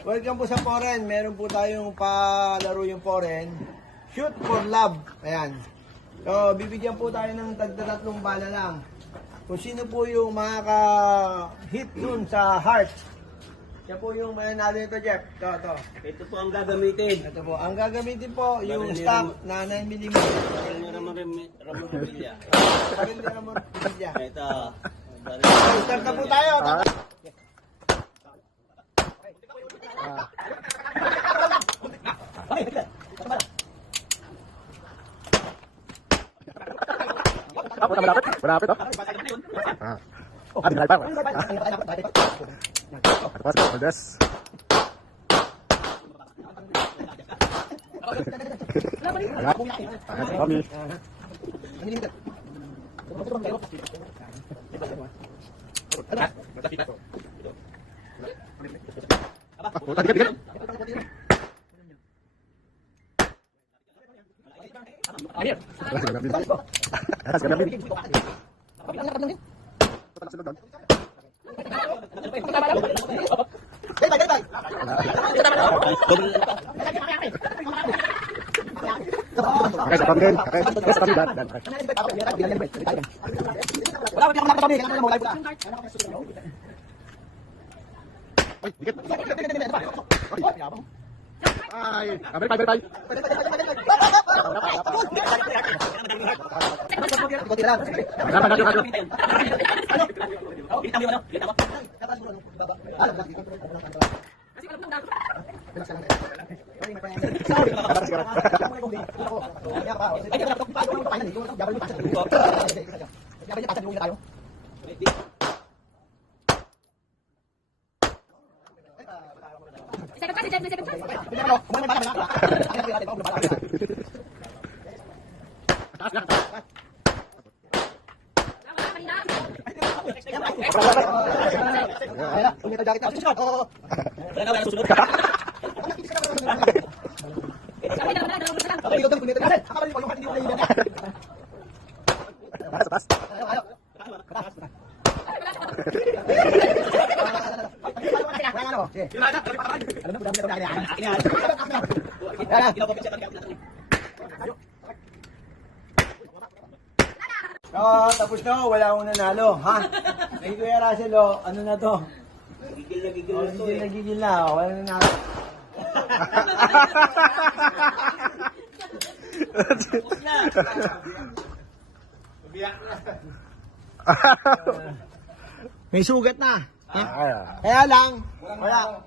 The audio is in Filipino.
Welcome po sa Foreign. Meron po tayong palaro yung Foreign. Shoot for love. Ayan. So, bibigyan po tayo ng tagda-3 bala lang. Kung sino po yung makaka-hit dun sa heart. Siya po yung mananalo nito, Jeff. Ito. Ito po ang gagamitin. Ito po. Ang gagamitin po, yung stock na 9mm. Ramon Pamilya. Ito. Start na po tayo. Malapit, oh. Ah, di pa. Atas, pedas. Kami. Atas, kami. Guys, kami din. Guys, kami dan. Ay, dikit. Ay, bye. Tapos na, wala akong nanalo, ha? Ay, Kuya Russell, ano na to? Gigil na, wala na nanalo. May sugat na. Kaya lang, wala.